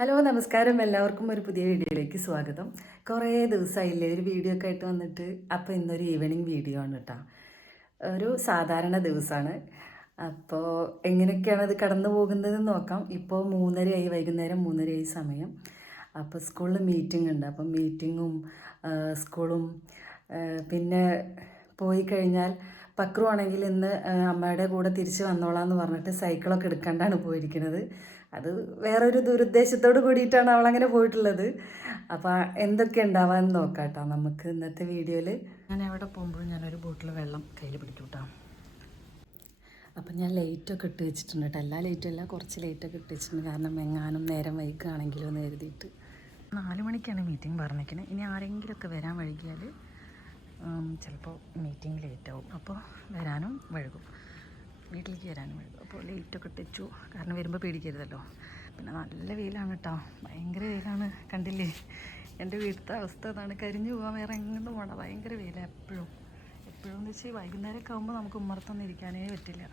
Hello നമസ്കാരം, എല്ലാവർക്കും ഒരു പുതിയ വീഡിയോയിലേക്ക് സ്വാഗതം. കുറേ ദിവസമായില്ലേ ഒരു വീഡിയോ ഒക്കെ ആയിട്ട് വന്നിട്ട്. അപ്പോൾ ഇന്നൊരു ഈവനിങ് വീഡിയോ ആണ് കേട്ടോ. ഒരു സാധാരണ ദിവസമാണ്. അപ്പോൾ എങ്ങനെയൊക്കെയാണ് അത് കടന്നു പോകുന്നതെന്ന് നോക്കാം. ഇപ്പോൾ 3:30 വൈകുന്നേരം 3:30 സമയം. അപ്പോൾ സ്കൂളിൽ മീറ്റിംഗ് ഉണ്ട്. അപ്പം മീറ്റിങ്ങും സ്കൂളും പിന്നെ പോയി കഴിഞ്ഞാൽ പക്രു ആണെങ്കിൽ ഇന്ന് അമ്മയുടെ കൂടെ തിരിച്ച് വന്നോളാം എന്ന് പറഞ്ഞിട്ട് സൈക്കിളൊക്കെ എടുക്കാണ്ടാണ് പോയിരിക്കുന്നത്. അത് വേറൊരു ദുരുദ്ദേശത്തോട് കൂടിയിട്ടാണ് അവളങ്ങനെ പോയിട്ടുള്ളത്. അപ്പോൾ എന്തൊക്കെ ഉണ്ടാവാമെന്ന് നോക്കാം കേട്ടോ നമുക്ക് ഇന്നത്തെ വീഡിയോയിൽ. ഞാൻ എവിടെ പോകുമ്പോഴും ഞാനൊരു ബോട്ടിൽ വെള്ളം കയ്യിൽ പിടിക്കും കേട്ടോ. അപ്പം ഞാൻ ലൈറ്റൊക്കെ ഇട്ട് വെച്ചിട്ടുണ്ട് കേട്ടോ. എല്ലാ ലൈറ്റും അല്ല, കുറച്ച് ലൈറ്റൊക്കെ ഇട്ട് വെച്ചിട്ടുണ്ട്. കാരണം എങ്ങാനും നേരം വൈകുകയാണെങ്കിലോ എന്ന് എഴുതിയിട്ട്. 4 മണിക്കാണ് മീറ്റിംഗ് പറഞ്ഞിരിക്കുന്നത്. ഇനി ആരെങ്കിലുമൊക്കെ വരാൻ വൈകിയാൽ ചിലപ്പോൾ മീറ്റിംഗ് ലേറ്റാവും. അപ്പോൾ വരാനും വഴുകും, വീട്ടിലേക്ക് വരാനും വഴുകും. അപ്പോൾ ലേറ്റൊക്കെ ഇട്ടിച്ചു, കാരണം വരുമ്പോൾ പേടിക്കരുതല്ലോ. പിന്നെ നല്ല വെയിലാണ് കേട്ടോ, ഭയങ്കര വെയിലാണ്. കണ്ടില്ലേ എൻ്റെ വീട്ടിലത്തെ അവസ്ഥ അതാണ്. കരിഞ്ഞു പോകാൻ വേറെ എങ്ങോട്ടും പോകണ്ട, ഭയങ്കര വെയിലാണ് എപ്പോഴും എന്ന് വെച്ചാൽ വൈകുന്നേരമൊക്കെ ആകുമ്പോൾ നമുക്ക് ഉമ്മറത്തൊന്നും ഇരിക്കാനേ പറ്റില്ല.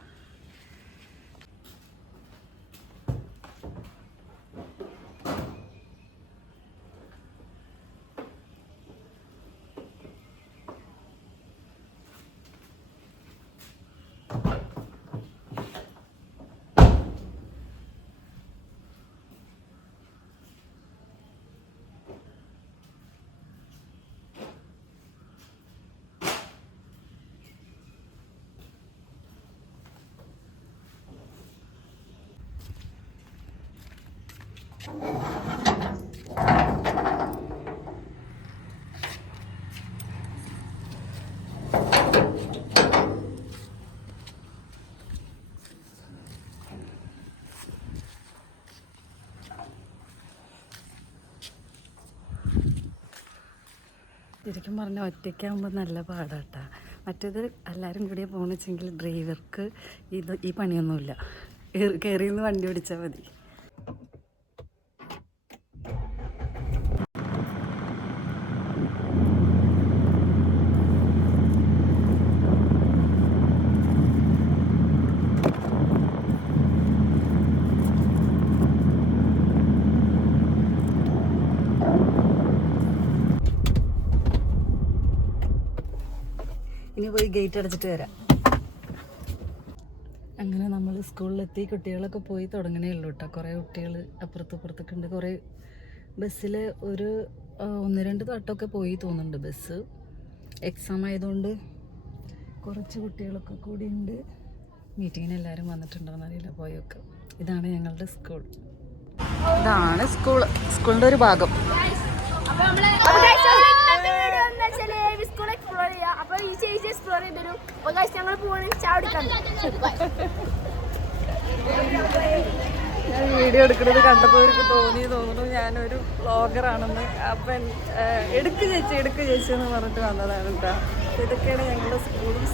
ശരിക്കും പറഞ്ഞാൽ ഒറ്റയ്ക്കാകുമ്പോൾ നല്ല പാടാട്ടാ. മറ്റേത് എല്ലാവരും കൂടിയേ പോകണമെന്ന് വെച്ചെങ്കിൽ ഡ്രൈവർക്ക് ഈ പണിയൊന്നുമില്ല, കയറിയിരുന്ന് വണ്ടി ഓടിച്ചാൽ മതി. ഇനി പോയി ഗേറ്റ് അടച്ചിട്ട് വരാം. അങ്ങനെ നമ്മൾ സ്കൂളിലെത്തി. കുട്ടികളൊക്കെ പോയി തുടങ്ങണേ ഉള്ളൂ കേട്ടോ. കുറേ കുട്ടികൾ അപ്പുറത്തൊക്കെ ഉണ്ട്. കുറേ ബസ്സിൽ ഒരു 1-2 തട്ടമൊക്കെ പോയി തോന്നുന്നുണ്ട് ബസ്. എക്സാം ആയതുകൊണ്ട് കുറച്ച് കുട്ടികളൊക്കെ കൂടി ഉണ്ട്. മീറ്റിങ്ങിന് എല്ലാവരും വന്നിട്ടുണ്ടോയെന്ന് അറിയില്ല, പോയൊക്കെ. ഇതാണ് ഞങ്ങളുടെ സ്കൂൾ. ഇതാണ് സ്കൂളിൻ്റെ ഒരു ഭാഗം. ഞാൻ വീഡിയോ എടുക്കുന്നത് കണ്ടപ്പോൾ അവർക്ക് തോന്നുന്നു ഞാനൊരു വ്ളോഗറാണെന്ന്. അപ്പം എടുക്ക് ചേച്ചി എന്ന് പറഞ്ഞിട്ട് വന്നതാണ് കേട്ടോ. ഇതൊക്കെയാണ് ഞങ്ങളുടെ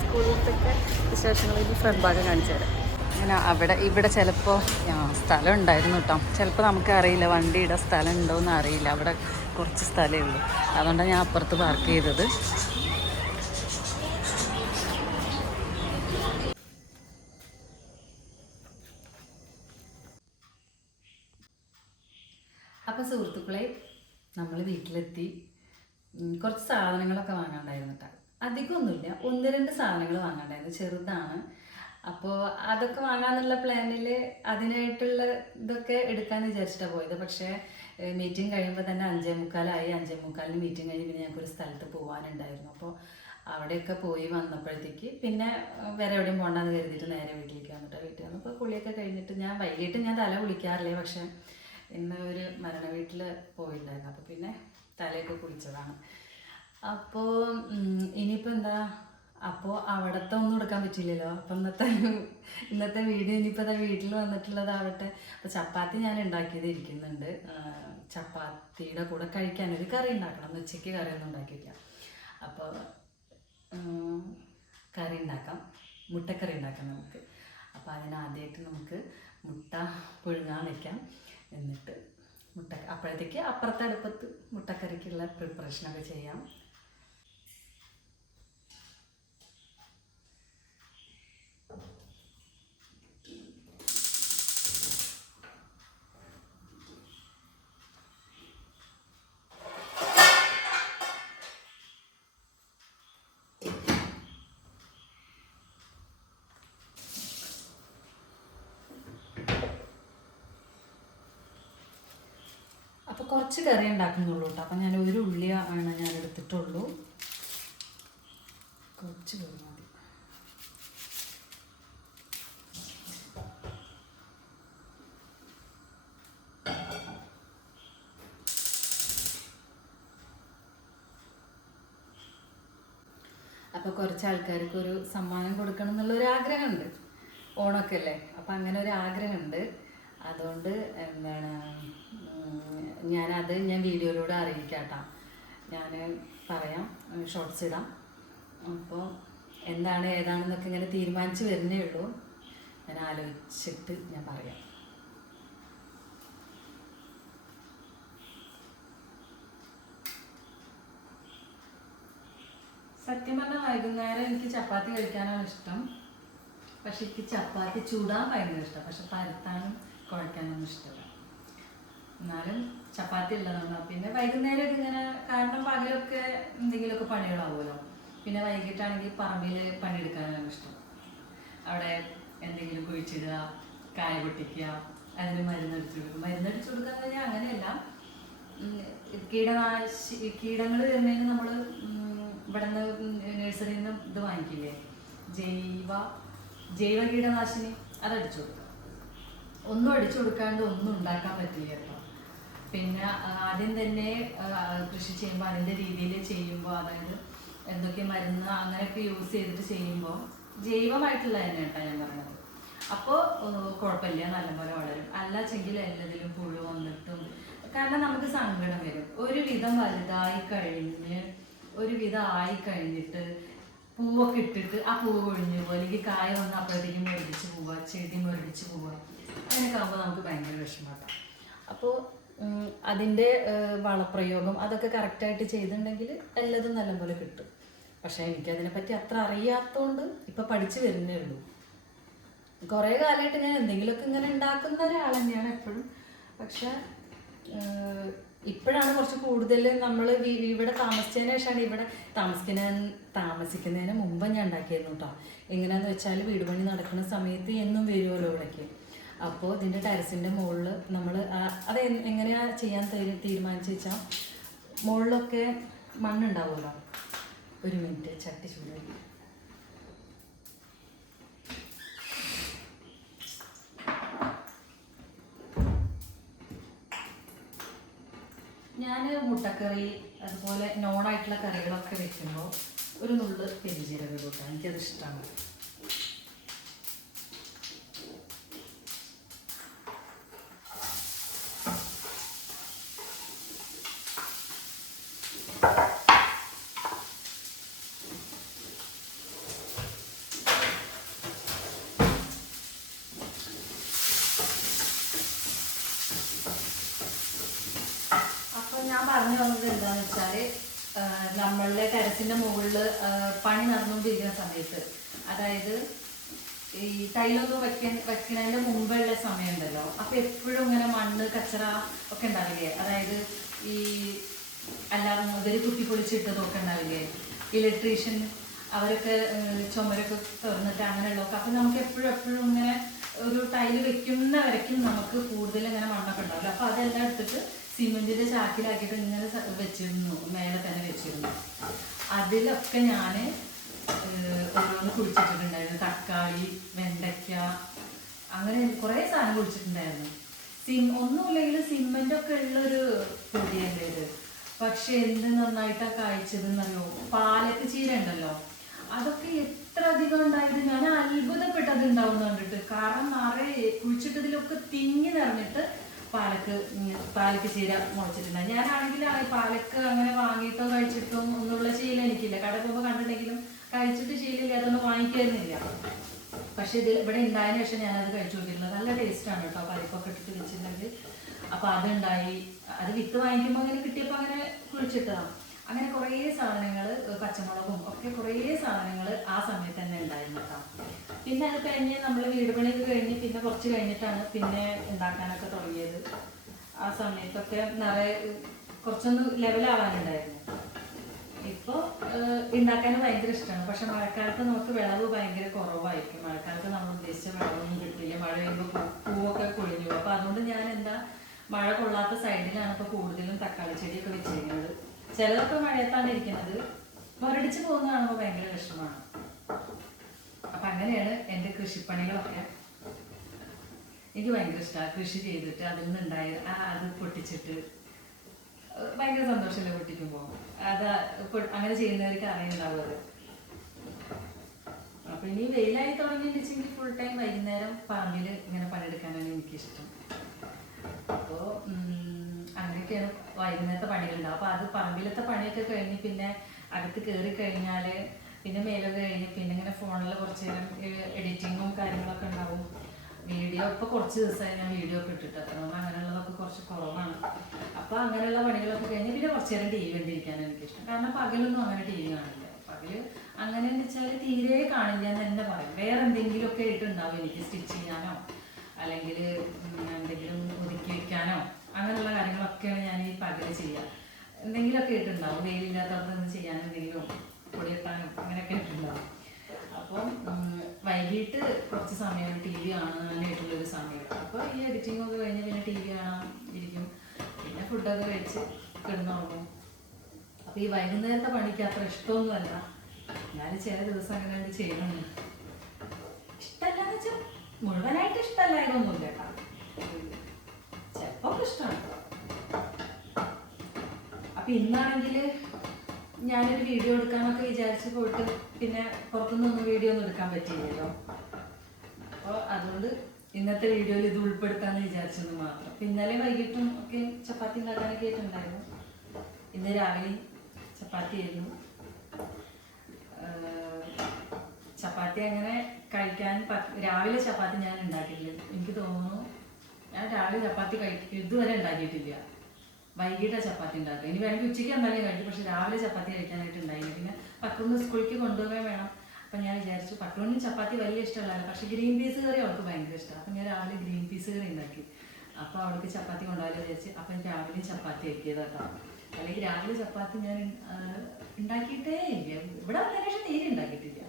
സ്കൂളിലത്തൊക്കെ വിശേഷങ്ങൾ. ഇത് ഫ്രണ്ട് ഭാഗം കാണിച്ചു തരാം. അങ്ങനെ ഇവിടെ ചിലപ്പോൾ സ്ഥലം ഉണ്ടായിരുന്നു കേട്ടോ. ചിലപ്പോൾ നമുക്കറിയില്ല, വണ്ടിയുടെ സ്ഥലം ഉണ്ടോയെന്ന് അറിയില്ല. അവിടെ കുറച്ച് സ്ഥലമേ ഉള്ളൂ, അതുകൊണ്ടാണ് ഞാൻ അപ്പുറത്ത് പാർക്ക് ചെയ്തത്. അപ്പോൾ സുഹൃത്തുക്കളെ, നമ്മൾ വീട്ടിലെത്തി. കുറച്ച് സാധനങ്ങളൊക്കെ വാങ്ങാണ്ടായിരുന്നു കേട്ടോ. അധികമൊന്നുമില്ല, 1-2 സാധനങ്ങൾ വാങ്ങാണ്ടായിരുന്നു, ചെറുതാണ്. അപ്പോൾ അതൊക്കെ വാങ്ങാമെന്നുള്ള പ്ലാനിൽ അതിനായിട്ടുള്ള ഇതൊക്കെ എടുക്കാമെന്ന് വിചാരിച്ചിട്ടാണ് പോയത്. പക്ഷേ മീറ്റിംഗ് കഴിയുമ്പോൾ തന്നെ 5:45 5:45 മീറ്റിംഗ് കഴിഞ്ഞ് പിന്നെ ഞങ്ങൾക്കൊരു സ്ഥലത്ത് പോകാനുണ്ടായിരുന്നു. അപ്പോൾ അവിടെയൊക്കെ പോയി വന്നപ്പോഴത്തേക്ക് പിന്നെ വേറെ എവിടെയും പോകണ്ടെന്ന് കരുതിയിട്ട് നേരെ വീട്ടിലേക്ക് വന്നിട്ട് വീട്ടിൽ വന്നപ്പോൾ കുളിയൊക്കെ കഴിഞ്ഞിട്ട് വൈകിട്ട് ഞാൻ തല കുളിക്കാറില്ലേ, പക്ഷേ ഇന്ന് ഒരു മരണ വീട്ടിൽ പോയിട്ടുണ്ടായിരുന്നു. അപ്പോൾ പിന്നെ തലയൊക്കെ കുളിച്ചതാണ്. അപ്പോൾ ഇനിയിപ്പോൾ എന്താ, അപ്പോൾ അവിടുത്തെ ഒന്നും എടുക്കാൻ പറ്റില്ലല്ലോ. അപ്പം ഇന്നത്തെ വീഡിയോ ഇനിയിപ്പോൾ വീട്ടിൽ വന്നിട്ടുള്ളതാവട്ടെ. അപ്പോൾ ചപ്പാത്തി ഞാൻ ഉണ്ടാക്കിയത് ഇരിക്കുന്നുണ്ട്. ചപ്പാത്തിയുടെ കൂടെ കഴിക്കാനൊരു കറി ഉണ്ടാക്കണം. ഉച്ചയ്ക്ക് കറിയൊന്നും ഉണ്ടാക്കിയില്ല. അപ്പോൾ കറി ഉണ്ടാക്കാം, മുട്ടക്കറി ഉണ്ടാക്കാം നമുക്ക്. അപ്പോൾ അതിനാദ്യമായിട്ട് നമുക്ക് മുട്ട പുഴുങ്ങാൻ വയ്ക്കാം. എന്നിട്ട് അപ്പോഴത്തേക്ക് അപ്പുറത്തെ അടുപ്പത്ത് മുട്ടക്കറിക്കുള്ള പ്രിപ്പറേഷനൊക്കെ ചെയ്യാം. അപ്പോൾ കുറച്ച് കറി ഉണ്ടാക്കുന്നുള്ളൂ കേട്ടോ. അപ്പം ഞാൻ ഒരു ഉള്ളി ആണ് ഞാൻ എടുത്തിട്ടുള്ളൂ. കുറച്ച് കറി മതി. അപ്പോൾ കുറച്ച് ആൾക്കാർക്ക് ഒരു സമ്മാനം കൊടുക്കണം എന്നുള്ളൊരു ആഗ്രഹമുണ്ട്. ഓണമൊക്കെ അല്ലേ, അപ്പം അങ്ങനെ ഒരു ആഗ്രഹമുണ്ട്. അതുകൊണ്ട് എന്താണ് ഞാൻ വീഡിയോയിലൂടെ അറിയിക്കാം കേട്ടോ. ഞാൻ പറയാം, ഷോർട്സ് ഇടാം. അപ്പോൾ എന്താണ് ഏതാണെന്നൊക്കെ ഇങ്ങനെ തീരുമാനിച്ച് വരുന്നേ ഉള്ളൂ. ഞാൻ ആലോചിച്ചിട്ട് ഞാൻ പറയാം. സത്യം പറഞ്ഞാൽ വൈകുന്നേരം എനിക്ക് ചപ്പാത്തി കഴിക്കാനാണ് ഇഷ്ടം. പക്ഷെ എനിക്ക് ചപ്പാത്തി ചൂടാൻ ഭയങ്കര ഇഷ്ടം. പക്ഷെ പരത്താനും കുഴക്കാനൊന്നും ഇഷ്ടമല്ല. എന്നാലും ചപ്പാത്തി ഉള്ളതാണ്. പിന്നെ വൈകുന്നേരം ഇങ്ങനെ, കാരണം പകലൊക്കെ എന്തെങ്കിലുമൊക്കെ പണികളാവുമല്ലോ. പിന്നെ വൈകിട്ടാണെങ്കിൽ പറമ്പിൽ പണിയെടുക്കാനാണ് ഇഷ്ടം. അവിടെ എന്തെങ്കിലും കുഴിച്ചിടുക, കായ പൊട്ടിക്കുക, അതിന് മരുന്നടിച്ചു കൊടുക്കും. മരുന്നടിച്ചു കൊടുക്കുക എന്ന് പറഞ്ഞാൽ അങ്ങനെയല്ല, കീടങ്ങൾ വരുന്നതിന് നമ്മൾ ഇവിടെ നിന്ന് നഴ്സറിയിൽ നിന്ന് ഇത് വാങ്ങിക്കില്ലേ, ജൈവ കീടനാശിനി, അതടിച്ചു കൊടുക്കുക. ഒന്നും അടിച്ചു കൊടുക്കാണ്ട് ഒന്നും ഉണ്ടാക്കാൻ പറ്റില്ല കേട്ടോ. പിന്നെ ആദ്യം തന്നെ കൃഷി ചെയ്യുമ്പോൾ അതിൻ്റെ രീതിയിൽ ചെയ്യുമ്പോൾ, അതായത് എന്തൊക്കെ മരുന്ന് അങ്ങനെയൊക്കെ യൂസ് ചെയ്തിട്ട് ചെയ്യുമ്പോൾ ജൈവമായിട്ടുള്ള തന്നെ കേട്ടോ ഞാൻ പറഞ്ഞത്. അപ്പോൾ കുഴപ്പമില്ല, നല്ലപോലെ വളരും. അല്ലാച്ചെങ്കിൽ എല്ലാത്തിലും പുഴു വന്നിട്ടും, കാരണം നമുക്ക് സങ്കടം വരും. ഒരുവിധം വലുതായി കഴിഞ്ഞിട്ട് പൂവൊക്കെ ഇട്ടിട്ട് ആ പൂവ് കൊഴിഞ്ഞു പോകുക, അല്ലെങ്കിൽ കായ വന്ന് അപ്പോഴത്തേക്കും മുരടിച്ച് പോവുക, ചെടി മുരടിച്ച് പോവുക, അങ്ങനെയൊക്കെ ആകുമ്പോൾ നമുക്ക് ഭയങ്കര വിഷമമാക്കാം. അപ്പോൾ അതിൻ്റെ വളപ്രയോഗം അതൊക്കെ കറക്റ്റായിട്ട് ചെയ്തിട്ടുണ്ടെങ്കിൽ എല്ലാതും നല്ലപോലെ കിട്ടും. പക്ഷേ എനിക്കതിനെപ്പറ്റി അത്ര അറിയാത്തതുകൊണ്ട് ഇപ്പം പഠിച്ചു വരുന്നേ ഉള്ളൂ. കുറേ കാലമായിട്ട് ഞാൻ എന്തെങ്കിലുമൊക്കെ ഇങ്ങനെ ഉണ്ടാക്കുന്ന ഒരാൾ തന്നെയാണ് എപ്പോഴും. പക്ഷെ ഇപ്പോഴാണ് കുറച്ച് കൂടുതൽ നമ്മൾ ഇവിടെ താമസിച്ചതിന് ശേഷമാണ്. ഇവിടെ താമസിക്കുന്നതിന് മുമ്പ് ഞാൻ ഉണ്ടാക്കിയിരുന്നു കേട്ടോ. എങ്ങനെയാണെന്ന് വെച്ചാൽ വീട് പണി നടക്കുന്ന സമയത്ത് എന്നും വരുമല്ലോ ഇവിടേക്ക്. അപ്പോൾ ഇതിൻ്റെ ടെറസിൻ്റെ മുകളിൽ നമ്മൾ അത് എങ്ങനെയാണ് ചെയ്യാൻ തീരുമാനിച്ചു വെച്ചാൽ, മുകളിലൊക്കെ മണ്ണുണ്ടാവുമല്ലോ. ഒരു മിനിറ്റ്, ചട്ടി ചൂടായി. ഞാൻ മുട്ടക്കറി അതുപോലെ നോണായിട്ടുള്ള കറികളൊക്കെ വെക്കുമ്പോൾ ഒരു നുള്ള് പെരുംജീരകം കൂട്ടാം. എനിക്കത് ഇഷ്ടമാണ്. ഞാൻ പറഞ്ഞു വന്നത് എന്താണെന്ന് വെച്ചാൽ, നമ്മളുടെ ടെറസിൻ്റെ മുകളിൽ പണി നടന്നുകൊണ്ടിരിക്കുന്ന സമയത്ത്, അതായത് ഈ ടൈലൊന്നും വെക്കുന്നതിൻ്റെ മുമ്പുള്ള സമയമുണ്ടല്ലോ, അപ്പോൾ എപ്പോഴും ഇങ്ങനെ മണ്ണ് കച്ചറ ഒക്കെ ഉണ്ടാവില്ലേ, അതായത് ഈ അല്ലാതെ മുതൽ കുത്തിപ്പൊളിച്ചിട്ടതൊക്കെ ഉണ്ടാവില്ലേ, ഇലക്ട്രീഷ്യൻ അവരൊക്കെ ചുമരൊക്കെ തുറന്നിട്ട് അങ്ങനെയുള്ളതൊക്കെ. അപ്പം നമുക്ക് എപ്പോഴും ഇങ്ങനെ ഒരു ടൈല് വെക്കുന്നവരേക്കും നമുക്ക് കൂടുതൽ ഇങ്ങനെ മണ്ണൊക്കെ ഉണ്ടാവില്ല. അപ്പോൾ അതെല്ലാം എടുത്തിട്ട് സിമെന്റിന്റെ ചാക്കിലാക്കിയിട്ട് ഇങ്ങനെ വെച്ചിരുന്നു, മേലെ തന്നെ വെച്ചിരുന്നു. അതിലൊക്കെ ഞാൻ ഓരോന്ന് കുഴിച്ചിട്ടുണ്ടായിരുന്നു. തക്കാളി, വെണ്ടയ്ക്ക, അങ്ങനെ കുറേ സാധനം കുഴിച്ചിട്ടുണ്ടായിരുന്നു. ഒന്നുമില്ലെങ്കിൽ സിമെന്റൊക്കെ ഉള്ളൊരു പൊടിയല്ലേ ഇത്. പക്ഷെ എന്ത് നന്നായിട്ടാണ് കായ്ച്ചതെന്നറിയോ, പാലക്ക് ചീര ഉണ്ടല്ലോ, അതൊക്കെ എത്ര അധികം ഉണ്ടായത്. ഞാൻ അത്ഭുതപ്പെട്ടത് ഉണ്ടാവും കണ്ടിട്ട്. കാരണം നിറയെ കുഴിച്ചിട്ടതിലൊക്കെ തിങ്ങി നിറഞ്ഞിട്ട് പാലക്ക് ചീര മുളച്ചിട്ടുണ്ടായി. ഞാനാണെങ്കിൽ പാലക്ക് അങ്ങനെ വാങ്ങിയിട്ടോ കഴിച്ചിട്ടോ ഒന്നുള്ള ശീലം എനിക്കില്ല. കട പോകുമ്പോൾ കണ്ടിട്ടുണ്ടെങ്കിലും കഴിച്ചിട്ട് ശീലമില്ല, അതൊന്നും വാങ്ങിക്കുന്നില്ല. പക്ഷെ ഇവിടെ ഉണ്ടായതിനു ശേഷം ഞാനത് കഴിച്ചു നോക്കിയിട്ടില്ല. നല്ല ടേസ്റ്റാണ് കേട്ടോ പരിപ്പൊക്കെ ഇട്ടിട്ട് വെച്ചിട്ടുണ്ടെങ്കിൽ. അപ്പോൾ അതുണ്ടായി. അത് വിത്ത് വാങ്ങിക്കുമ്പോൾ അങ്ങനെ കിട്ടിയപ്പോൾ അങ്ങനെ കുഴിച്ചിട്ടതാണ്. അങ്ങനെ കുറേ സാധനങ്ങൾ, പച്ചമുളകും ഒക്കെ കുറേ സാധനങ്ങൾ ആ സമയത്ത് തന്നെ ഉണ്ടായിരുന്നു കേട്ടോ. പിന്നെ അത് കഴിഞ്ഞ് നമ്മൾ വീട് പണിയൊക്കെ കഴിഞ്ഞ് പിന്നെ കുറച്ച് കഴിഞ്ഞിട്ടാണ് പിന്നെ ഉണ്ടാക്കാനൊക്കെ തുടങ്ങിയത്. ആ സമയത്തൊക്കെ നിറയെ കുറച്ചൊന്ന് ലെവലാവാനുണ്ടായിരുന്നു. ഇപ്പോൾ ഉണ്ടാക്കാൻ ഭയങ്കര ഇഷ്ടമാണ്. പക്ഷെ മഴക്കാലത്ത് നമുക്ക് വിളവ് ഭയങ്കര കുറവായിരിക്കും. മഴക്കാലത്ത് നമ്മൾ ഉദ്ദേശിച്ച വിളവൊന്നും കിട്ടില്ല. മഴ പെയ്യുമ്പോൾ പൂവൊക്കെ കൊഴിഞ്ഞു. അപ്പോൾ അതുകൊണ്ട് ഞാൻ മഴ കൊള്ളാത്ത സൈഡിലാണ് ഇപ്പോൾ കൂടുതലും തക്കാളി ചെടിയൊക്കെ വെച്ചിരിക്കുന്നത്. ചിലതൊക്കെ മഴയത്താണ് ഇരിക്കുന്നത്. മുരടിച്ച് പോകുന്ന കാണുമ്പോൾ ഭയങ്കര വിഷമമാണ്. അപ്പം അങ്ങനെയാണ് എൻ്റെ കൃഷിപ്പണികളൊക്കെ. എനിക്ക് ഭയങ്കര ഇഷ്ടമാണ് കൃഷി ചെയ്തിട്ട് അതിൽ നിന്നുണ്ടായ അത് പൊട്ടിച്ചിട്ട് ഭയങ്കര സന്തോഷമല്ലേ പൊട്ടിക്കുമ്പോൾ. അത് അങ്ങനെ ചെയ്യുന്നവർക്ക് അറിയുന്നുണ്ടാവും അത്. അപ്പം ഇനി വെയിലായി തുടങ്ങിയിട്ടുണ്ടെങ്കിൽ ഫുൾ ടൈം വൈകുന്നേരം പറമ്പിൽ ഇങ്ങനെ പണിയെടുക്കാനാണ് എനിക്കിഷ്ടം. അപ്പോൾ അങ്ങനെയൊക്കെയാണ് വൈകുന്നേരത്തെ പണികളുണ്ടാവും. അപ്പോൾ അത് പറമ്പിലത്തെ പണിയൊക്കെ കഴിഞ്ഞ് പിന്നെ അകത്ത് കയറി കഴിഞ്ഞാൽ പിന്നെ മേലൊക്കെ കഴിഞ്ഞ് പിന്നെ ഇങ്ങനെ ഫോണിൽ കുറച്ച് നേരം എഡിറ്റിങ്ങും കാര്യങ്ങളൊക്കെ ഉണ്ടാവും. വീഡിയോ ഇപ്പോൾ കുറച്ച് ദിവസമായി ഞാൻ വീഡിയോ ഒക്കെ ഇട്ടിട്ട് അതുകൊണ്ട് അങ്ങനെയുള്ളതൊക്കെ കുറച്ച് കുറവാണ്. അപ്പോൾ അങ്ങനെയുള്ള പണികളൊക്കെ കഴിഞ്ഞ് പിന്നെ കുറച്ച് നേരം ടി വി കണ്ടിരിക്കാനാണ് എനിക്കിഷ്ടം. കാരണം പകലൊന്നും അങ്ങനെ ടി വി കാണില്ല. പകല് അങ്ങനെയെന്ന് വെച്ചാൽ തീരെ കാണില്ല എന്ന് തന്നെ പറയും. വേറെ എന്തെങ്കിലുമൊക്കെ ആയിട്ടുണ്ടാവും എനിക്ക് സ്റ്റിച്ച് ചെയ്യാനോ അല്ലെങ്കിൽ എന്തെങ്കിലും ഒതുക്കി വെക്കാനോ അങ്ങനെയുള്ള കാര്യങ്ങളൊക്കെയാണ് ഞാൻ ഈ പകല് ചെയ്യുക. എന്തെങ്കിലുമൊക്കെ ആയിട്ടുണ്ടാവും. വെയിലില്ലാത്തതൊന്നും ചെയ്യാൻ എന്തെങ്കിലും പൊടിയെത്താനും അങ്ങനെയൊക്കെ ആയിട്ടുണ്ടാവും. അപ്പം വൈകിട്ട് കുറച്ച് സമയം ടി വി കാണാനായിട്ടുള്ളൊരു സമയം. അപ്പോൾ ഈ എഡിറ്റിങ്ങൊക്കെ കഴിഞ്ഞ് പിന്നെ ടി വി കാണാൻ ഇരിക്കും. പിന്നെ ഫുഡൊക്കെ കഴിച്ച് കിടന്നുറങ്ങും. അപ്പോൾ ഈ വൈകുന്നേരത്തെ പണിക്ക് അത്ര ഇഷ്ടമൊന്നുമല്ല. ഞാൻ ചില ദിവസം അങ്ങനെ ചെയ്യുന്നുണ്ട്. ഇഷ്ടമല്ലാന്ന് വെച്ചാൽ മുഴുവനായിട്ട് ഇഷ്ടമല്ലായതൊന്നുമില്ല കേട്ടോ. ചിലപ്പോൾ ഇഷ്ടമാണ്. അപ്പം ഇന്നാണെങ്കിൽ ഞാനൊരു വീഡിയോ എടുക്കാനൊക്കെ വിചാരിച്ച് പോയിട്ട് പിന്നെ പുറത്തുനിന്നൊന്നും വീഡിയോ ഒന്നും എടുക്കാൻ പറ്റിയില്ലല്ലോ. അപ്പോൾ അതുകൊണ്ട് ഇന്നത്തെ വീഡിയോയിൽ ഇത് ഉൾപ്പെടുത്താമെന്ന് വിചാരിച്ചെന്ന് മാത്രം. ഇന്നലെ വൈകിട്ടും ഒക്കെ ചപ്പാത്തി ഉണ്ടാക്കാനൊക്കെ ആയിട്ടുണ്ടായിരുന്നു. ഇന്ന് രാവിലെ ചപ്പാത്തി ആയിരുന്നു. ചപ്പാത്തി അങ്ങനെ കഴിക്കാൻ രാവിലെ ചപ്പാത്തി ഞാൻ ഉണ്ടാക്കിയില്ല. എനിക്ക് തോന്നുന്നു ഞാൻ രാവിലെ ചപ്പാത്തി ഇതുവരെ ഉണ്ടാക്കിയിട്ടില്ല. വൈകിട്ടാണ് ചപ്പാത്തി ഉണ്ടാക്കുക. ഇനി വേണമെങ്കിൽ ഉച്ചയ്ക്ക് എന്തായാലും കഴിക്കും. പക്ഷെ രാവിലെ ചപ്പാത്തി കഴിക്കാനായിട്ട് ഉണ്ടായില്ല. പിന്നെ പക്രൂന്ന് സ്കൂളിലേക്ക് കൊണ്ടുപോകാൻ വേണം. അപ്പം ഞാൻ വിചാരിച്ചു പക്രൂന് ചപ്പാത്തി വലിയ ഇഷ്ടമല്ലല്ലോ. പക്ഷേ ഗ്രീൻ പീസ് കറി അവൾക്ക് ഭയങ്കര ഇഷ്ടമാണ്. അപ്പം ഞാൻ രാവിലെ ഗ്രീൻ പീസ് കറി ഉണ്ടാക്കി. അപ്പോൾ അവൾക്ക് ചപ്പാത്തി കൊണ്ടുപോകാൻ വിചാരിച്ച് അപ്പം രാവിലെ ചപ്പാത്തി ആക്കിയതാട്ടോ. അല്ലെങ്കിൽ രാവിലെ ചപ്പാത്തി ഞാൻ ഉണ്ടാക്കിയിട്ടേ ഇല്ല. ഇവിടെ വന്നതിന് ശേഷം തീരെ ഉണ്ടാക്കിയിട്ടില്ല.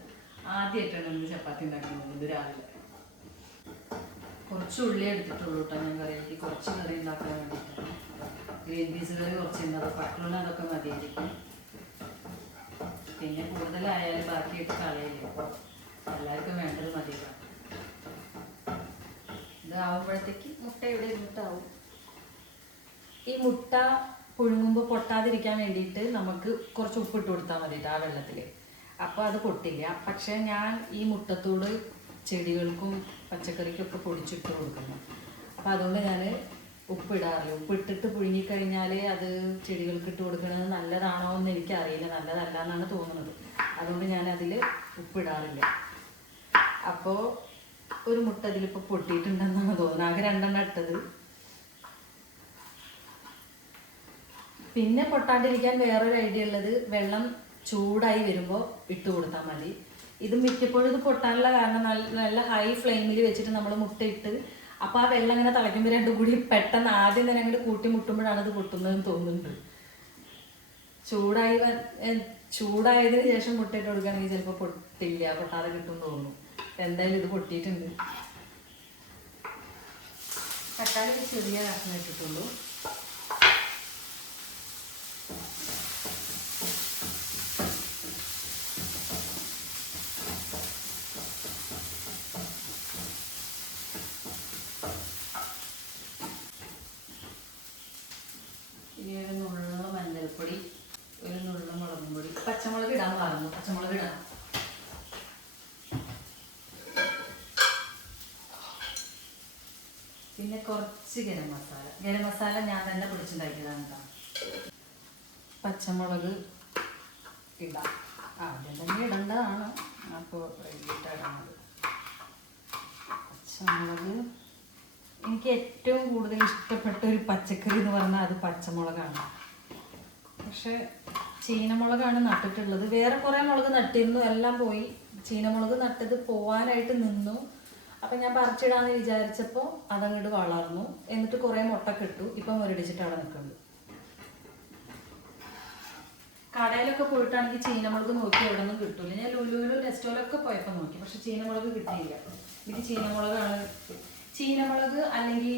ആദ്യമായിട്ടാണ് ഇന്ന് ചപ്പാത്തി ഉണ്ടാക്കുന്നത്. ഇത് രാവിലെ കുറച്ച് ഉള്ളി എടുത്തിട്ടുള്ളൂ കേട്ടോ. ഞാൻ കറിക്ക് കുറച്ച് കറി ഉണ്ടാക്കാൻ വേണ്ടിയിട്ടാണ്. ഗ്രീൻ പീസ് കറി കുറച്ചുണ്ടാവും. പക്രൂന് അതൊക്കെ മതിയായിരിക്കും. പിന്നെ കൂടുതലായാലും ബാക്കിയിട്ട് കളയില്ല. അപ്പോൾ എല്ലാവർക്കും വേണ്ടത് മതിയാണ്. ഇതാവുമ്പോഴത്തേക്ക് മുട്ട ഇവിടെ ഇരുന്നിട്ടാവും. ഈ മുട്ട പുഴുങ്ങുമ്പോൾ പൊട്ടാതിരിക്കാൻ വേണ്ടിയിട്ട് നമുക്ക് കുറച്ച് ഉപ്പിട്ട് കൊടുത്താൽ മതിയിട്ട് ആ വെള്ളത്തിൽ. അപ്പോൾ അത് പൊട്ടില്ല. പക്ഷേ ഞാൻ ഈ മുട്ടത്തോട് ചെടികൾക്കും പച്ചക്കറിക്കൊക്കെ പൊടിച്ചിട്ട് കൊടുക്കുന്നു. അപ്പോൾ അതുകൊണ്ട് ഞാൻ ഉപ്പിടാറില്ല. ഉപ്പിട്ടിട്ട് പുഴുങ്ങിക്കഴിഞ്ഞാൽ അത് ചെടികൾക്ക് ഇട്ട് കൊടുക്കുന്നത് നല്ലതാണോ എന്ന് എനിക്കറിയില്ല. നല്ലതല്ല എന്നാണ് തോന്നുന്നത്. അതുകൊണ്ട് ഞാൻ അതിൽ ഉപ്പിടാറില്ല. അപ്പോൾ ഒരു മുട്ട ഇതിലിപ്പോൾ പൊട്ടിയിട്ടുണ്ടെന്നാണ് തോന്നുന്നത്. ആകെ 2 എണ്ണം ഇട്ടത്. പിന്നെ പൊട്ടാണ്ടിരിക്കാൻ വേറൊരു ഐഡിയ ഉള്ളത്, വെള്ളം ചൂടായി വരുമ്പോൾ ഇട്ട് കൊടുത്താൽ മതി. ഇത് മിക്കപ്പോഴും ഇത് പൊട്ടാനുള്ള കാരണം നല്ല ഹൈ ഫ്ലെയിമിൽ വെച്ചിട്ട് നമ്മൾ മുട്ട ഇട്ട് അപ്പോൾ ആ വെള്ളം ഇങ്ങനെ തിളയ്ക്കുമ്പോൾ രണ്ടും കൂടി പെട്ടെന്ന് ആദ്യം തന്നെ അങ്ങോട്ട് കൂട്ടി മുട്ടുമ്പോഴാണ് അത് പൊട്ടുന്നതെന്ന് തോന്നുന്നുണ്ട്. ചൂടായതിന് ശേഷം മുട്ടയിട്ട് കൊടുക്കുകയാണെങ്കിൽ ചിലപ്പോൾ പൊട്ടില്ല, പൊട്ടാതെ കിട്ടും തോന്നുന്നു. എന്തായാലും ഇത് പൊട്ടിയിട്ടുണ്ട്. തക്കാളി ചെറിയ കഷ്ണം ഇട്ടിട്ടുള്ളൂ. ഇനി ഒരു നുള്ള മഞ്ഞൾപ്പൊടി, ഒരു നുള്ള മുളകും പൊടി. പച്ചമുളക് ഇടാൻ പറഞ്ഞു. പച്ചമുളക് ഇടാം. പിന്നെ കുറച്ച് ഗരം മസാല. ഗരം മസാല ഞാൻ തന്നെ പൊടിച്ചുണ്ടാക്കിയതാണ് കേട്ടോ. പച്ചമുളക് ഇടാം. ആദ്യം തന്നെ ഇടേണ്ടതാണ്. അപ്പോൾ വൈകിട്ടാണ് പച്ചമുളക്. എനിക്ക് ഏറ്റവും കൂടുതൽ ഇഷ്ടപ്പെട്ട ഒരു പച്ചക്കറി എന്ന് പറഞ്ഞാൽ അത് പച്ചമുളകാണ്. പക്ഷെ ചീനമുളകാണ് നട്ടിട്ടുള്ളത്. വേറെ കുറേ മുളക് നട്ടിരുന്നു, എല്ലാം പോയി. ചീനമുളക് നട്ടത് പോവാനായിട്ട് നിന്നു. അപ്പം ഞാൻ പറിച്ചിടാന്ന് വിചാരിച്ചപ്പോൾ അതങ്ങോട്ട് വളർന്നു. എന്നിട്ട് കുറേ മുട്ടൊക്കെ ഇട്ടു. ഇപ്പം മുരടിച്ചിട്ട് അവിടെ നിൽക്കുന്നുണ്ട്. കടയിലൊക്കെ പോയിട്ടാണെങ്കിൽ ചീനമുളക് നോക്കി എവിടെ നിന്നും കിട്ടൂല. ഞാൻ ലുലുവിലും നെസ്റ്റോലൊക്കെ പോയപ്പോൾ നോക്കി, പക്ഷെ ചീനമുളക് കിട്ടിയില്ല. എനിക്ക് ചീനമുളക് അല്ലെങ്കിൽ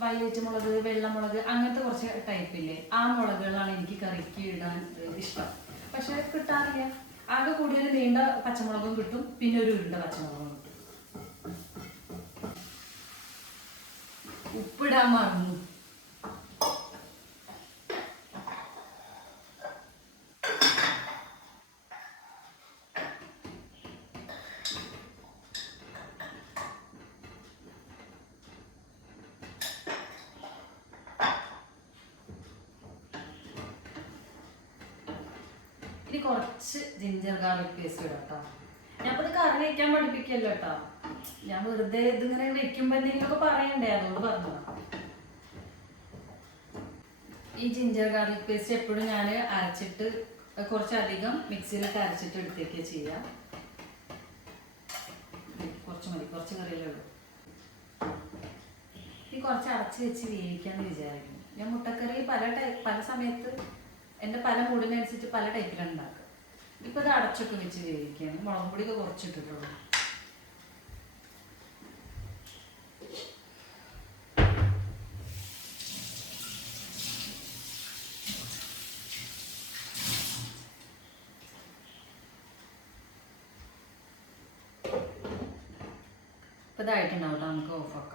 വയലറ്റ് മുളക്, വെള്ളമുളക്, അങ്ങനത്തെ കുറച്ച് ടൈപ്പില്ലേ, ആ മുളകുകളാണ് എനിക്ക് കറിക്ക് ഇടാൻ ഇഷ്ടം. പക്ഷെ കിട്ടാറില്ല. ആകെ കൂടുതൽ നീണ്ട പച്ചമുളകും കിട്ടും, പിന്നെ ഒരു ഉരുണ്ട പച്ചമുളകും കിട്ടും. ഉപ്പിടാൻ മറന്നു. ഇനി കുറച്ച് ജിഞ്ചർ ഗാർലിക് പേസ്റ്റ് ഇടാം കേട്ടോ. ഞാനിപ്പോൾ ഇത് കറി വയ്ക്കാൻ പഠിപ്പിക്കല്ലോ കേട്ടോ. ഞാൻ വെറുതെ ഇതിങ്ങനെ വെക്കുമ്പോൾ എന്തെങ്കിലുമൊക്കെ പറയണ്ടേ, അതുകൊണ്ട് പറഞ്ഞതാണ്. ഈ ജിഞ്ചർ ഗാർലിക് പേസ്റ്റ് എപ്പോഴും ഞാൻ അരച്ചിട്ട് കുറച്ചധികം മിക്സിയിലിട്ട് അരച്ചിട്ട് എടുത്തേക്ക് ചെയ്യാം. കുറച്ച് മതി, കുറച്ച് കറിയല്ലേ ഉള്ളൂ. ഈ കുറച്ച് അടച്ച് വെച്ച് വേവിക്കാമെന്ന് വിചാരിക്കുന്നു. ഞാൻ മുട്ടക്കറി പല സമയത്ത് എൻ്റെ പല മൂടിനനുസരിച്ച് പല ടൈപ്പിലാണ് ഉണ്ടാക്കുക. ഇപ്പോൾ ഇത് അടച്ചൊക്കെ വെച്ച് വേവിക്കുകയാണ്. മുളക് പൊടിയൊക്കെ കുറച്ചിട്ടിട്ടുള്ളൂ. ഇപ്പോൾ ഇതായിട്ടുണ്ടാവും, നമുക്ക് ഓഫാക്കാം.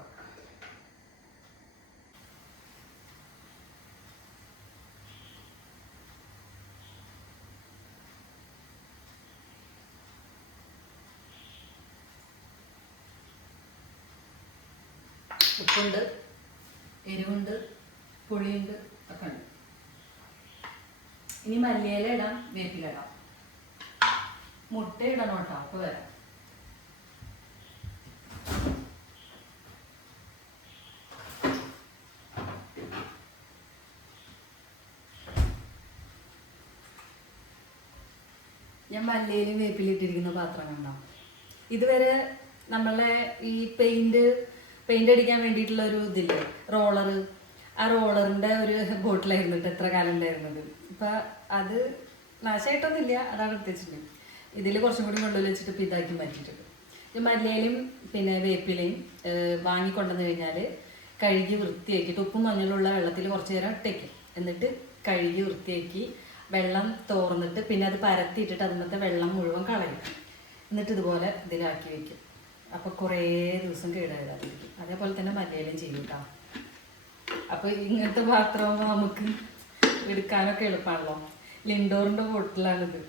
ഉപ്പുണ്ട്, എരിവുണ്ട്, പുളിയുണ്ട്, ഒക്കെ ഉണ്ട്. ഇനി മല്ലിയില ഇടാം, വേപ്പില ഇടാം, മുട്ട ഇടണം കേട്ടോ. അപ്പോൾ വരാം. ഞാൻ മല്ലിയിലും വേപ്പിലിട്ടിരിക്കുന്ന പാത്രം കണ്ടോ. ഇതുവരെ നമ്മളെ ഈ പെയിന്റ് അടിക്കാൻ വേണ്ടിയിട്ടുള്ള ഒരു ഇതില്ലേ, റോളറ്, ആ റോളറിൻ്റെ ഒരു ബോട്ടിലായിരുന്നു എത്ര കാലം ഉണ്ടായിരുന്നത്. ഇപ്പം അത് നാശമായിട്ടൊന്നുമില്ല, അതാണ് എടുത്തിട്ടുണ്ട്. ഇതിൽ കുറച്ചും കൂടി കൊണ്ടുപോയി വെച്ചിട്ട് ഇപ്പം ഇതാക്കി മാറ്റിയിട്ടുണ്ട്. മല്ലിയിലും പിന്നെ വേപ്പിലയും വാങ്ങിക്കൊണ്ടുവന്ന് കഴിഞ്ഞാൽ കഴുകി വൃത്തിയാക്കിയിട്ട് ഉപ്പും മഞ്ഞളുള്ള വെള്ളത്തിൽ കുറച്ച് നേരം ഇട്ടേക്കും. എന്നിട്ട് കഴുകി വൃത്തിയാക്കി വെള്ളം തോർന്നിട്ട് പിന്നെ അത് പരത്തിയിട്ടിട്ട് അതിനകത്തെ വെള്ളം മുഴുവൻ കളയും. എന്നിട്ട് ഇതുപോലെ ഇതിലാക്കി വയ്ക്കും. അപ്പോൾ കുറേ ദിവസം കേടായതായിരിക്കും. അതേപോലെ തന്നെ മല്ലിയിലും ചെയ്യും കേട്ടോ. അപ്പോൾ ഇങ്ങനത്തെ പാത്രമാകുമ്പോൾ നമുക്ക് എടുക്കാനൊക്കെ എളുപ്പമാണല്ലോ. ലിൻഡോറിൻ്റെ ബോട്ടിലാണിത്.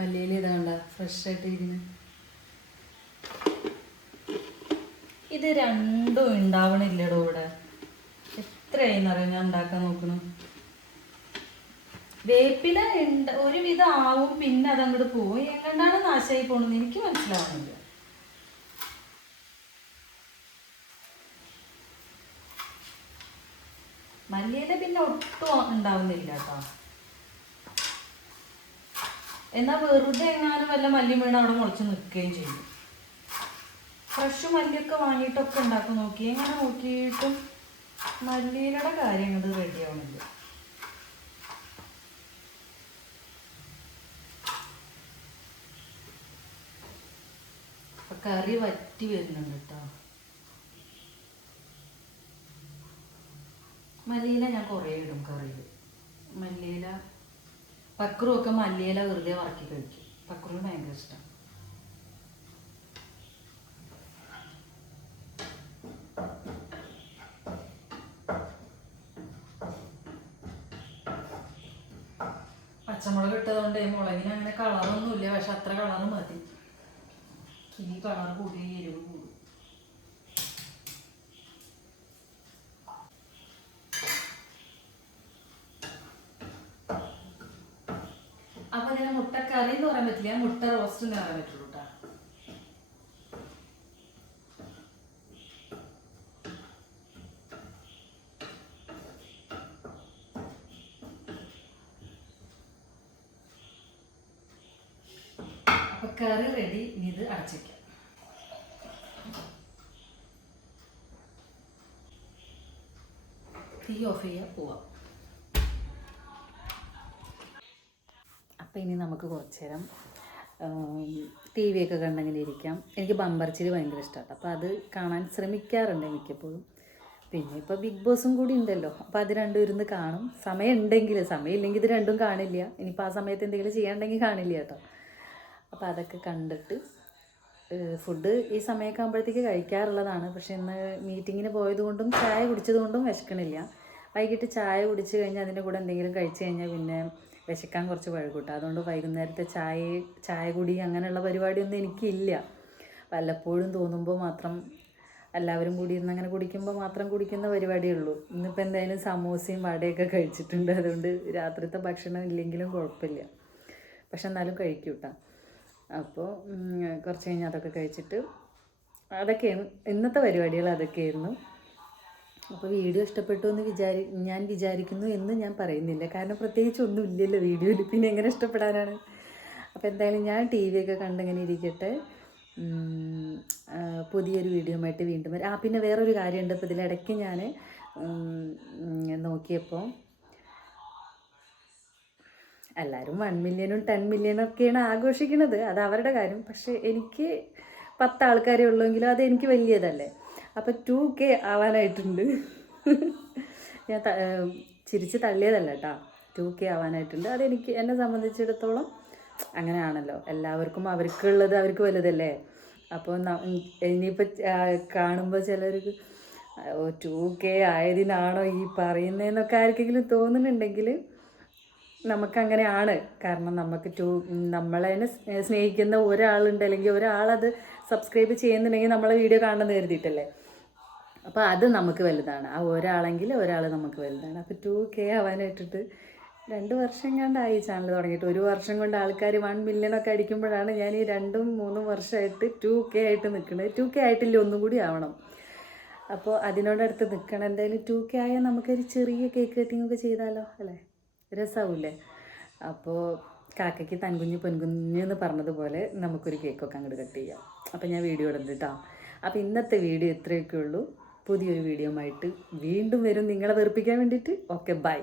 മല്ലിയില ഇതാണ്ട ഫ്രഷ് ആയിട്ട് ഇരിക്കുന്നത്. ഇത് രണ്ടും ഉണ്ടാവണില്ലടോ ഇവിടെ. എത്രയായിന്നറിയാം ഞാൻ ഉണ്ടാക്കാൻ നോക്കണം. വേപ്പില ഒരുവിധം ആവും, പിന്നെ അതങ്ങോട്ട് പോവും. എങ്ങോട്ടാണ് നാശമായി പോണെന്ന് എനിക്ക് മനസ്സിലാവുന്നില്ല. മല്ലിയില പിന്നെ ഒട്ടും ഉണ്ടാവുന്നില്ല കേട്ടോ. എന്നാൽ വെറുതെ എങ്ങാനും വല്ല മല്ലി വീണ് അവിടെ മുളച്ച് നിൽക്കുകയും ചെയ്യും. ഫ്രഷ് മല്ലിയൊക്കെ വാങ്ങിയിട്ടൊക്കെ ഉണ്ടാക്കി നോക്കി, എങ്ങനെ നോക്കിയിട്ടും മല്ലിയിലയുടെ കാര്യം അത് റെഡിയാവുന്നില്ല. കറി വറ്റി വരുന്നുണ്ട് കേട്ടോ. മല്ലിയില ഞാൻ കുറേ ഇടും കറിയിൽ. മല്ലിയില പക്രു ഒക്കെ മല്ലിയില വെറുതെ വറക്കി കഴിക്കും. പക്രുവിന് ഭയങ്കര ഇഷ്ടമാണ്. പച്ചമുളക് ഇട്ടതുകൊണ്ട് മുളകിന് അങ്ങനെ കളറൊന്നുമില്ല, പക്ഷെ അത്ര കളറ് മതി. ഇനി കളർ കൂടി എരിവ് കൂടും. അപ്പൊ അതിന് മുട്ടക്കറി എന്ന് പറയാൻ പറ്റില്ല, മുട്ട റോസ്റ്റ് എന്ന് പറയാൻ പറ്റുള്ളൂ കേട്ടോ. അപ്പൊ കറി റെഡി. ഇനി ഇത് അടച്ചേക്കാം. തീ ഓഫ് ചെയ്യാൻ പോവാം. അപ്പോൾ ഇനി നമുക്ക് കുറച്ച് നേരം ടി വി ഒക്കെ കണ്ടങ്ങനെ ഇരിക്കാം. എനിക്ക് ബമ്പർച്ചിരി ഭയങ്കര ഇഷ്ടമാണ്, അപ്പോൾ അത് കാണാൻ ശ്രമിക്കാറുണ്ട് മിക്കപ്പോഴും. പിന്നെ ഇപ്പോൾ ബിഗ് ബോസും കൂടി ഉണ്ടല്ലോ, അപ്പോൾ അത് രണ്ടും ഇരുന്ന് കാണും. സമയം ഉണ്ടെങ്കിൽ, സമയമില്ലെങ്കിൽ ഇത് രണ്ടും കാണില്ല. ഇനിയിപ്പോൾ ആ സമയത്ത് എന്തെങ്കിലും ചെയ്യാണ്ടെങ്കിൽ കാണില്ല കേട്ടോ. അപ്പോൾ അതൊക്കെ കണ്ടിട്ട് ഫുഡ് ഈ സമയമൊക്കെ ആകുമ്പോഴത്തേക്ക് കഴിക്കാറുള്ളതാണ്. പക്ഷെ ഇന്ന് മീറ്റിങ്ങിന് പോയതുകൊണ്ടും ചായ കുടിച്ചതുകൊണ്ടും വിശക്കണില്ല. വൈകിട്ട് ചായ കുടിച്ച് കഴിഞ്ഞാൽ അതിൻ്റെ കൂടെ എന്തെങ്കിലും കഴിച്ച് കഴിഞ്ഞാൽ പിന്നെ വിശക്കാൻ കുറച്ച് വഴുകൂട്ടാം. അതുകൊണ്ട് വൈകുന്നേരത്തെ ചായ കുടി അങ്ങനെയുള്ള പരിപാടിയൊന്നും എനിക്കില്ല. വല്ലപ്പോഴും തോന്നുമ്പോൾ മാത്രം, എല്ലാവരും കൂടി ഇരുന്ന് അങ്ങനെ കുടിക്കുമ്പോൾ മാത്രം കുടിക്കുന്ന പരിപാടിയേ ഉള്ളൂ. ഇന്നിപ്പോൾ എന്തായാലും സമോസയും വടയൊക്കെ കഴിച്ചിട്ടുണ്ട്. അതുകൊണ്ട് രാത്രിത്തെ ഭക്ഷണം ഇല്ലെങ്കിലും കുഴപ്പമില്ല, പക്ഷെ എന്നാലും കഴിക്കും കേട്ടോ. അപ്പോൾ കുറച്ച് കഴിഞ്ഞ് അതൊക്കെ കഴിച്ചിട്ട് അതൊക്കെയാണ് ഇന്നത്തെ പരിപാടികൾ, അതൊക്കെയായിരുന്നു. അപ്പോൾ വീഡിയോ ഇഷ്ടപ്പെട്ടു എന്ന് ഞാൻ വിചാരിക്കുന്നു എന്ന് ഞാൻ പറയുന്നില്ല, കാരണം പ്രത്യേകിച്ച് ഒന്നും ഇല്ലല്ലോ വീഡിയോയിൽ, പിന്നെ എങ്ങനെ ഇഷ്ടപ്പെടാനാണ്. അപ്പോൾ എന്തായാലും ഞാൻ ടി വി ഒക്കെ കണ്ടിങ്ങനെ ഇരിക്കട്ടെ. പുതിയൊരു വീഡിയോ ആയിട്ട് വീണ്ടും വരാം. പിന്നെ വേറൊരു കാര്യമുണ്ട്. ഇപ്പോൾ ഇതിലിടയ്ക്ക് ഞാൻ നോക്കിയപ്പോൾ എല്ലാവരും 1 മില്യണും 10 മില്യണും ഒക്കെയാണ് ആഘോഷിക്കുന്നത്, അത് അവരുടെ കാര്യം. പക്ഷേ എനിക്ക് 10 ആൾക്കാരേ ഉള്ളൂവെങ്കിലും അത് എനിക്ക് വലിയതല്ലേ. അപ്പോൾ 2K ആവാനായിട്ടുണ്ട്. ഞാൻ ചിരിച്ച് തള്ളിയതല്ല കേട്ടോ, 2K ആവാനായിട്ടുണ്ട്. അതെനിക്ക്, എന്നെ സംബന്ധിച്ചിടത്തോളം അങ്ങനെയാണല്ലോ. എല്ലാവർക്കും അവർക്കുള്ളത് അവർക്ക് വലുതല്ലേ. അപ്പോൾ ഇനിയിപ്പോൾ കാണുമ്പോൾ ചിലർക്ക് 2K ആയതിനാണോ ഈ പറയുന്നതെന്നൊക്കെ ആർക്കെങ്കിലും തോന്നുന്നുണ്ടെങ്കിൽ നമുക്കങ്ങനെയാണ്. കാരണം നമ്മളെ സ്നേഹിക്കുന്ന ഒരാളുണ്ട്, അല്ലെങ്കിൽ ഒരാളത് സബ്സ്ക്രൈബ് ചെയ്യുന്നുണ്ടെങ്കിൽ നമ്മളെ വീഡിയോ കാണണമെന്ന് കരുതിയിട്ടല്ലേ. അപ്പോൾ അത് നമുക്ക് വലുതാണ്. ആ ഒരാളെങ്കിൽ ഒരാൾ നമുക്ക് വലുതാണ്. അപ്പോൾ 2K ആവാനായിട്ടിട്ട് 2 വർഷം കണ്ടായി ചാനൽ തുടങ്ങിയിട്ട്. 1 വർഷം കൊണ്ട് ആൾക്കാർ 1 മില്യണൊക്കെ അടിക്കുമ്പോഴാണ് ഞാൻ ഈ 2-3 വർഷമായിട്ട് 2K ആയിട്ട് നിൽക്കുന്നത്. 2K ആയിട്ടില്ല, ഒന്നും കൂടി ആവണം. അപ്പോൾ അതിനോടടുത്ത് നിൽക്കണം. എന്തായാലും 2K ആയാൽ നമുക്കൊരു ചെറിയ കേക്ക് കട്ടിങ് ഒക്കെ ചെയ്താലോ, അല്ലേ? രസമാവില്ലേ? അപ്പോൾ കാക്കയ്ക്ക് തൻകുഞ്ഞ് പൊൻകുഞ്ഞ് എന്ന് പറഞ്ഞതുപോലെ നമുക്കൊരു കേക്കൊക്കെ അങ്ങോട്ട് കട്ട് ചെയ്യാം. അപ്പോൾ ഞാൻ വീഡിയോ ഇടുന്നുണ്ട് കേട്ടോ. അപ്പോൾ ഇന്നത്തെ വീഡിയോ ഇത്രയൊക്കെ ഉള്ളൂ. പുതിയൊരു വീഡിയോ ആയിട്ട് വീണ്ടും വരും, നിങ്ങളെ വെറുപ്പിക്കാൻ വേണ്ടിയിട്ട്. Okay, by.